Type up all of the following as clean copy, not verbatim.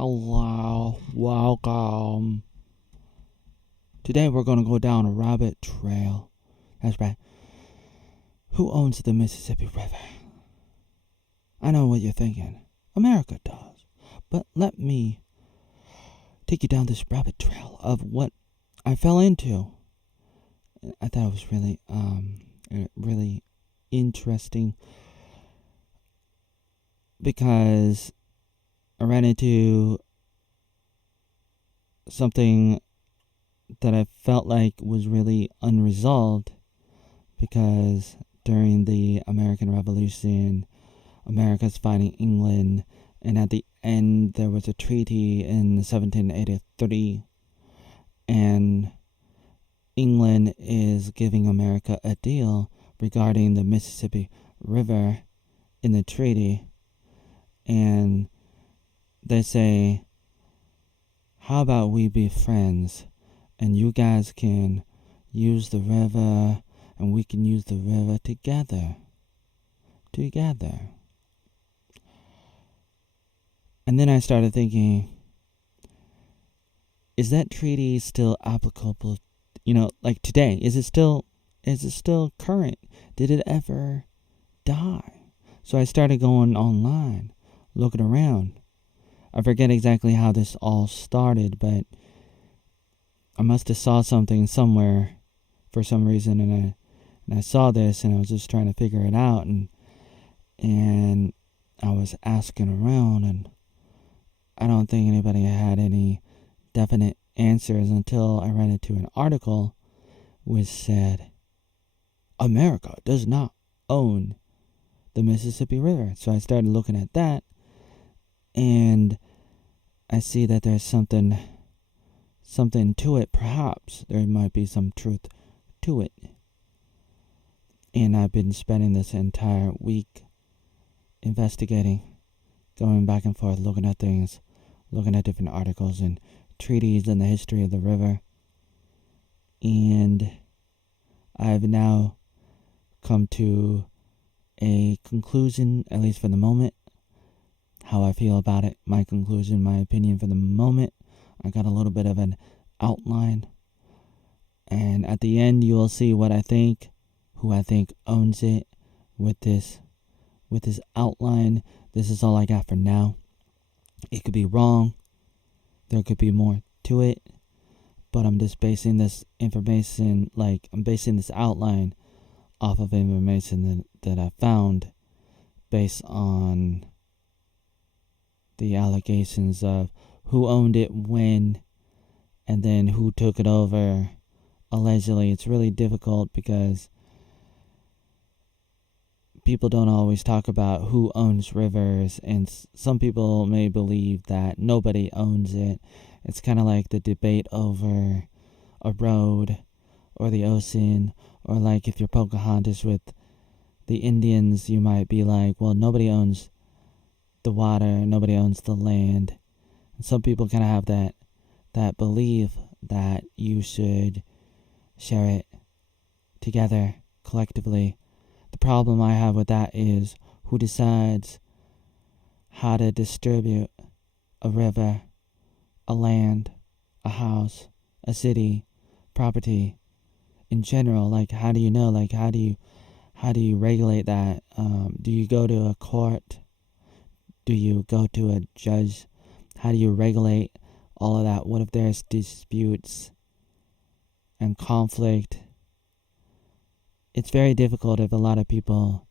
Hello, welcome. Today we're gonna go down a rabbit trail. That's right. Who owns the Mississippi River? I know what you're thinking. America does. But let me take you down this rabbit trail of what I fell into. I thought it was really interesting because I ran into something that I felt like was really unresolved, because during the American Revolution, America's fighting England, and at the end there was a treaty in 1783, and England is giving America a deal regarding the Mississippi River in the treaty, and they say, how about we be friends and you guys can use the river and we can use the river together. And then I started thinking, is that treaty still applicable, like today? Is it still current? Did it ever die? So I started going online, looking around. I forget exactly how this all started, but I must have saw something somewhere for some reason, and I saw this, and I was just trying to figure it out, and I was asking around, and I don't think anybody had any definite answers until I ran into an article which said, America does not own the Mississippi River. So I started looking at that, and I see that there's something to it. Perhaps there might be some truth to it. And I've been spending this entire week investigating, going back and forth, looking at things, looking at different articles and treaties and the history of the river. And I've now come to a conclusion, at least for the moment, how I feel about it. My conclusion, my opinion for the moment. I got a little bit of an outline, and at the end you will see what I think, who I think owns it. With this outline, this is all I got for now. It could be wrong, there could be more to it, but I'm just basing this information, I'm basing this outline off of information that I found based on the allegations of who owned it when, and then who took it over allegedly. It's really difficult because people don't always talk about who owns rivers, and some people may believe that nobody owns it. It's kind of like the debate over a road or the ocean, or like if you're Pocahontas with the Indians, you might be like, well, nobody owns the water, nobody owns the land. And some people kind of have that belief that you should share it together, collectively. The problem I have with that is who decides how to distribute a river, a land, a house, a city, property in general. How do you know? How do you regulate that? Do you go to a court? Do you go to a judge? How do you regulate all of that? What if there's disputes and conflict? It's very difficult if a lot of people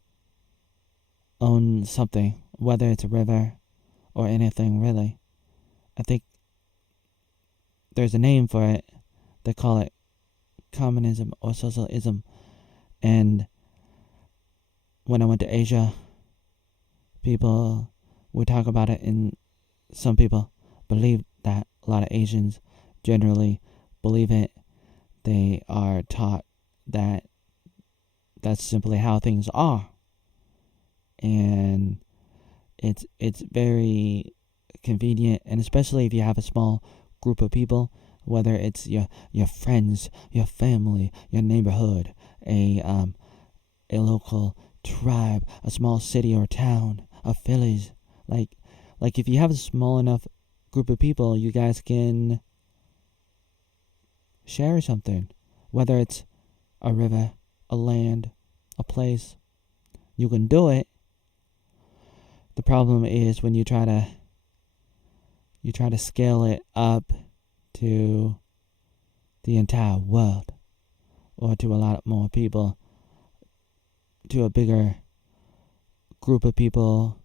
own something, whether it's a river or anything really. I think there's a name for it. They call it communism or socialism. And when I went to Asia, people would talk about it, and some people believe that. A lot of Asians generally believe it. They are taught that that's simply how things are. And it's very convenient, and especially if you have a small group of people, whether it's your friends, your family, your neighborhood, a local tribe, a small city or town, a village. Like if you have a small enough group of people, you guys can share something. Whether it's a river, a land, a place, you can do it. The problem is when you try to scale it up to the entire world, or to a lot more people, to a bigger group of people,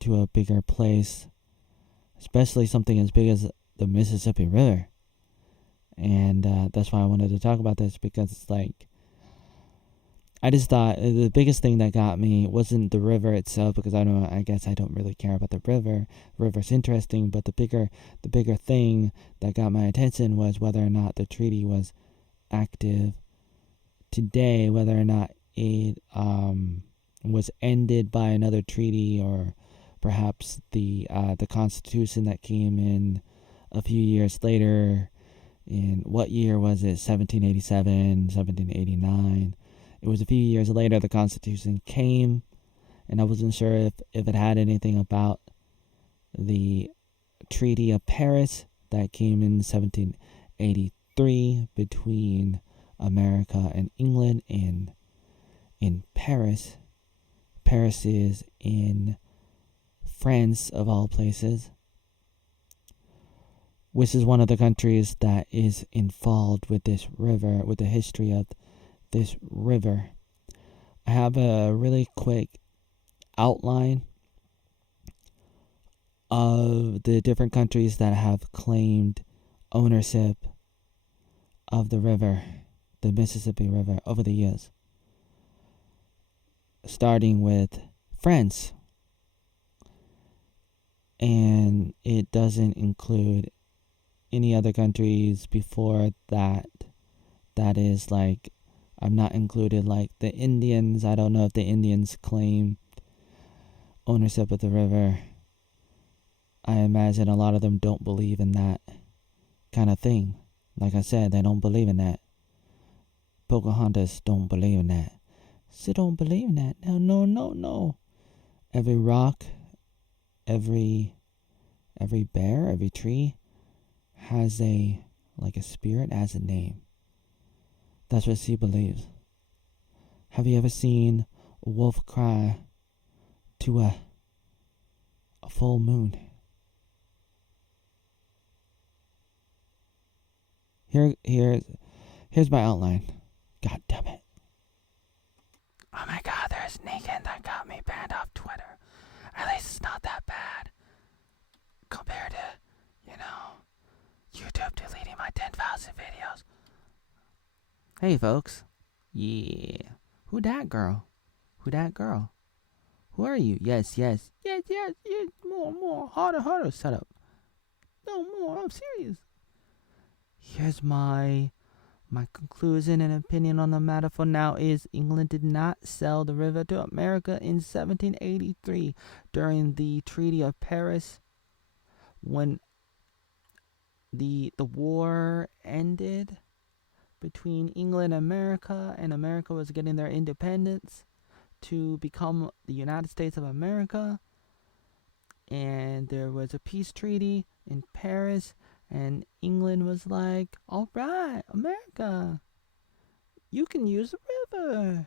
to a bigger place, especially something as big as the Mississippi River. And that's why I wanted to talk about this, because it's like, I just thought the biggest thing that got me wasn't the river itself, because I guess I don't really care about the river. River's interesting, but the bigger thing that got my attention was whether or not the treaty was active today, whether or not it was ended by another treaty, or perhaps the Constitution that came in a few years later. In what year was it? 1787, 1789. It was a few years later the Constitution came, and I wasn't sure if it had anything about the Treaty of Paris that came in 1783 between America and England in Paris. Paris is in France, of all places, which is one of the countries that is involved with this river, with the history of this river. I have a really quick outline of the different countries that have claimed ownership of the river, the Mississippi River, over the years. Starting with France. And it doesn't include any other countries before that. That is like, I'm not included like the Indians. I don't know if the Indians claim ownership of the river. I imagine a lot of them don't believe in that kind of thing. Like I said, they don't believe in that. Pocahontas don't believe in that. She don't believe in that. No. Every rock, every bear, every tree has a spirit, has a name. That's what she believes. Have you ever seen a wolf cry to a full moon? Here's my outline. God damn it. Oh my god, there's Negan that got me banned off Twitter. At least it's not that bad compared to, YouTube deleting my 10,000 videos. Hey folks. Yeah. Who that girl? Who are you? Yes. More. Harder. Shut up. No more. I'm serious. Here's my conclusion and opinion on the matter for now is England did not sell the river to America in 1783 during the Treaty of Paris, when the war ended between England and America was getting their independence to become the United States of America. And there was a peace treaty in Paris, and England was like, all right, America, you can use the river.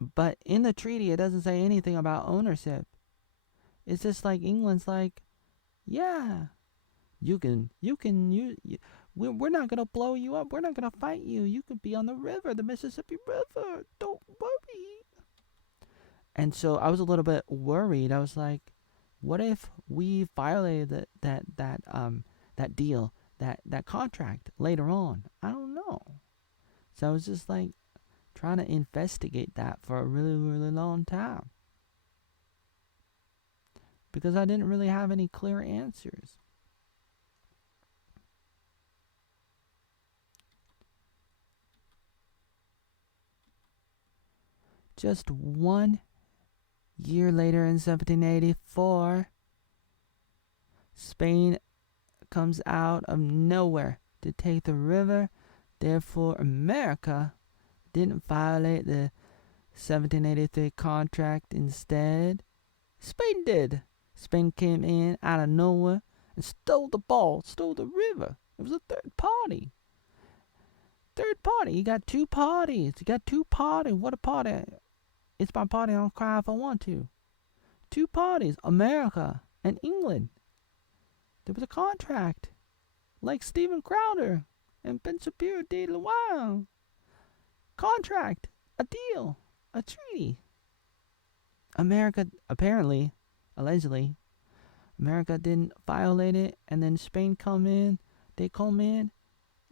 But in the treaty, it doesn't say anything about ownership. It's just like England's like, yeah, you can use. We're not gonna blow you up. We're not gonna fight you. You could be on the river, the Mississippi River. Don't worry. And so I was a little bit worried. I was like, what if we violated that deal, that contract later on? I don't know. So I was just like trying to investigate that for a really, really long time, because I didn't really have any clear answers. Just 1 year later, in 1784, Spain comes out of nowhere to take the river. Therefore, America didn't violate the 1783 contract. Instead, Spain did. Spain came in out of nowhere and stole the ball, stole the river. It was a third party. Third party. You got two parties. What a party. It's my party. I'll cry if I want to. Two parties. America and England. There was a contract. Like Steven Crowder and Ben Shapiro de Luau. Contract. A deal. A treaty. America, apparently, allegedly, America didn't violate it, and then Spain they come in,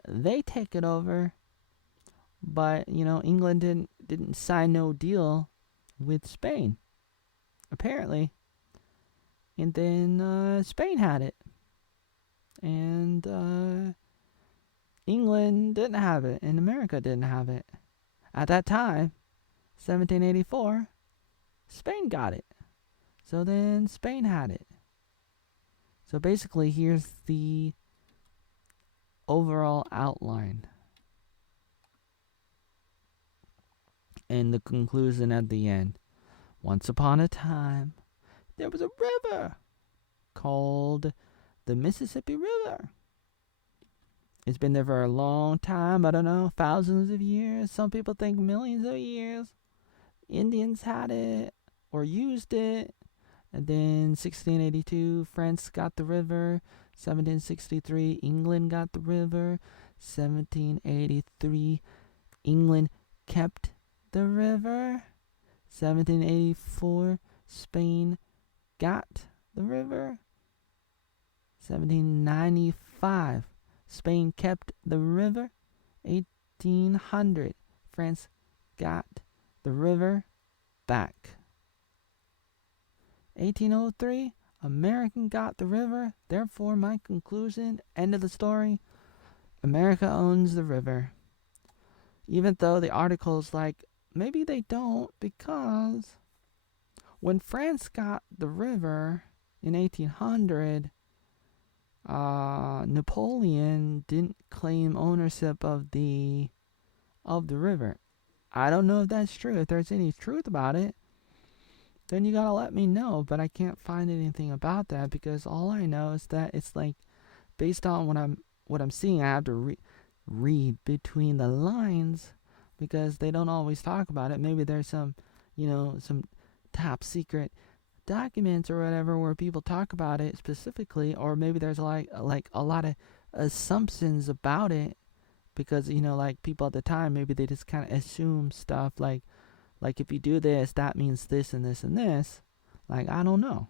they take it over, but, England didn't sign no deal with Spain, apparently, and then Spain had it, and England didn't have it, and America didn't have it. At that time, 1784, Spain got it. So then Spain had it. So basically, here's the overall outline. And the conclusion at the end. Once upon a time, there was a river called the Mississippi River. It's been there for a long time. I don't know, thousands of years. Some people think millions of years. Indians had it or used it. And then 1682, France got the river. 1763, England got the river. 1783, England kept the river. 1784, Spain got the river. 1795, Spain kept the river. 1800, France got the river back. 1803, American got the river. Therefore, my conclusion, end of the story, America owns the river. Even though the article's like, maybe they don't, because when France got the river in 1800, Napoleon didn't claim ownership of the river. I don't know if that's true. If there's any truth about it, then you gotta let me know. But I can't find anything about that, because all I know is that it's like, based on what I'm seeing, I have to read between the lines, because they don't always talk about it. Maybe there's some top secret documents or whatever where people talk about it specifically, or maybe there's like a lot of assumptions about it, because like people at the time, maybe they just kind of assume stuff like if you do this, that means this and this and this. Like, I don't know.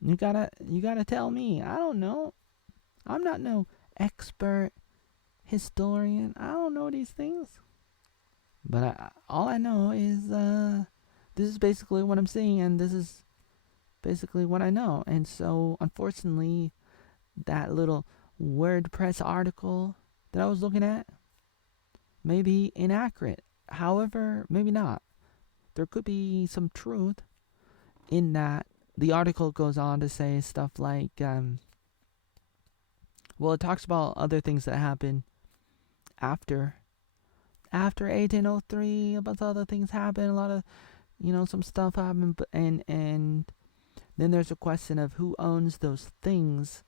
You gotta tell me. I don't know. I'm not no expert historian. I don't know these things. But all I know is this is basically what I'm seeing, and this is basically what I know. And so, unfortunately, that little WordPress article that I was looking at may be inaccurate. However, maybe not. There could be some truth in that. The article goes on to say stuff like, it talks about other things that happened after 1803. About other things happened. A lot of, some stuff happened, and then there's a question of who owns those things,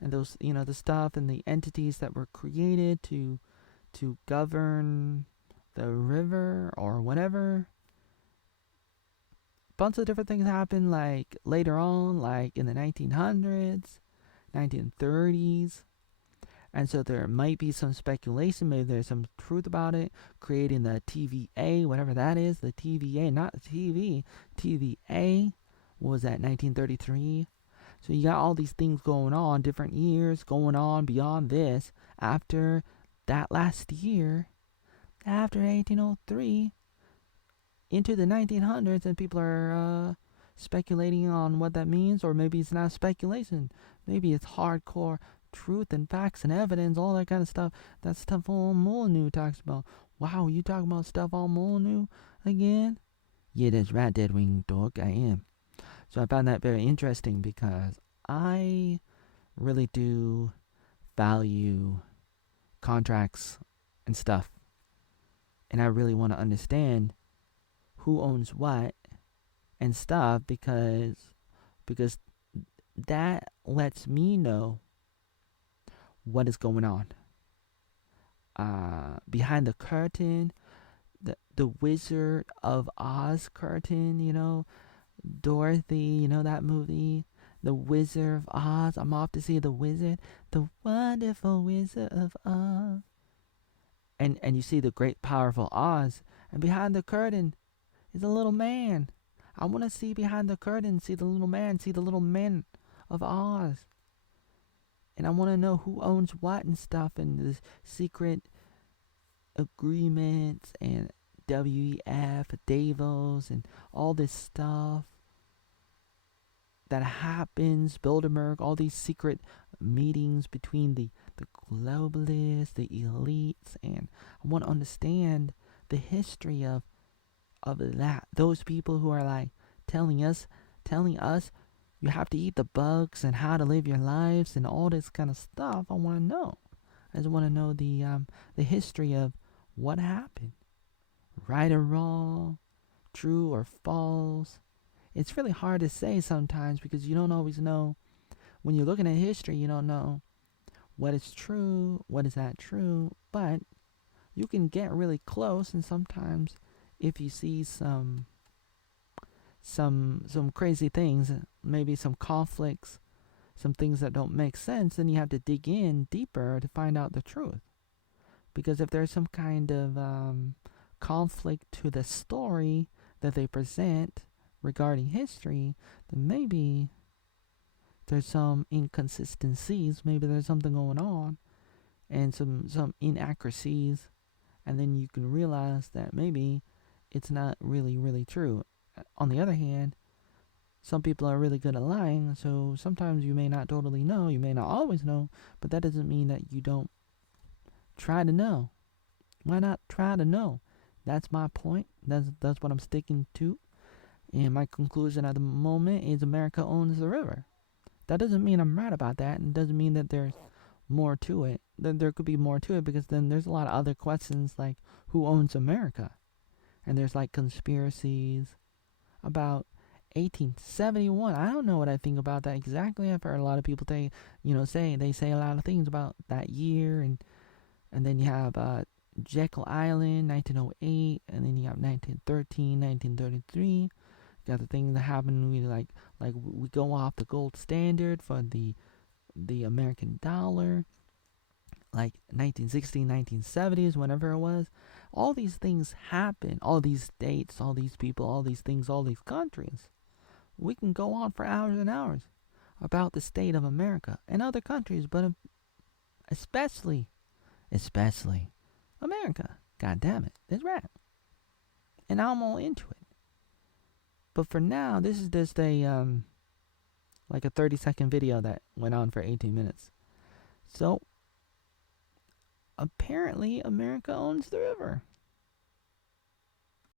and those, the stuff and the entities that were created to govern the river or whatever. Bunch of different things happen, like later on, like in the 1900s, 1930s. And so there might be some speculation, maybe there's some truth about it, creating the TVA, whatever that is, the TVA, not the TV, TVA, what was that, 1933? So you got all these things going on, different years going on beyond this, after that last year, after 1803, into the 1900s, and people are speculating on what that means, or maybe it's not speculation, maybe it's hardcore truth and facts and evidence, all that kind of stuff. That stuff all Molyneux talks about. Wow, you talking about stuff all Molyneux again? Yeah, that's right, dead wing dog, I am. So I found that very interesting, because I really do value contracts and stuff, and I really want to understand who owns what and stuff, because that lets me know what is going on behind the curtain, the Wizard of Oz curtain, Dorothy, that movie, The Wizard of Oz. I'm off to see the wizard, the wonderful Wizard of Oz. And you see the great powerful Oz, and behind the curtain is a little man. I want to see behind the curtain, see the little man, see the little man of Oz. And I want to know who owns what and stuff, and the secret agreements and WEF, Davos, and all this stuff that happens, Bilderberg, all these secret meetings between the globalists, the elites, and I want to understand the history of that. Those people who are like telling us you have to eat the bugs and how to live your lives and all this kind of stuff. I want to know. I just want to know the history of what happened, right or wrong, true or false. It's really hard to say sometimes because you don't always know. When you're looking at history, you don't know what is true, what is not true, but you can get really close, and sometimes if you see some crazy things, maybe some conflicts, some things that don't make sense, then you have to dig in deeper to find out the truth. Because if there's some kind of conflict to the story that they present regarding history, then maybe there's some inconsistencies, maybe there's something going on, and some inaccuracies, and then you can realize that maybe it's not really true. On the other hand, some people are really good at lying, so sometimes you may not totally know, you may not always know, but that doesn't mean that you don't try to know. Why not try to know? That's my point. That's what I'm sticking to. And my conclusion at the moment is America owns the river. That doesn't mean I'm right about that, and doesn't mean that there's more to it. Then there could be more to it, because then there's a lot of other questions like who owns America? And there's like conspiracies about 1871. I don't know what I think about that exactly. I've heard a lot of people say a lot of things about that year, and then you have Jekyll Island, 1908, and then you have 1913, 1933. You got the thing that happened. We go off the gold standard for the American dollar, like 1960s, 1970s, whenever it was. All these things happen. All these states, all these people, all these things, all these countries. We can go on for hours and hours about the state of America and other countries, but especially America. God damn it, that's right. And I'm all into it. But for now, this is just a 30-second video that went on for 18 minutes. So apparently America owns the river.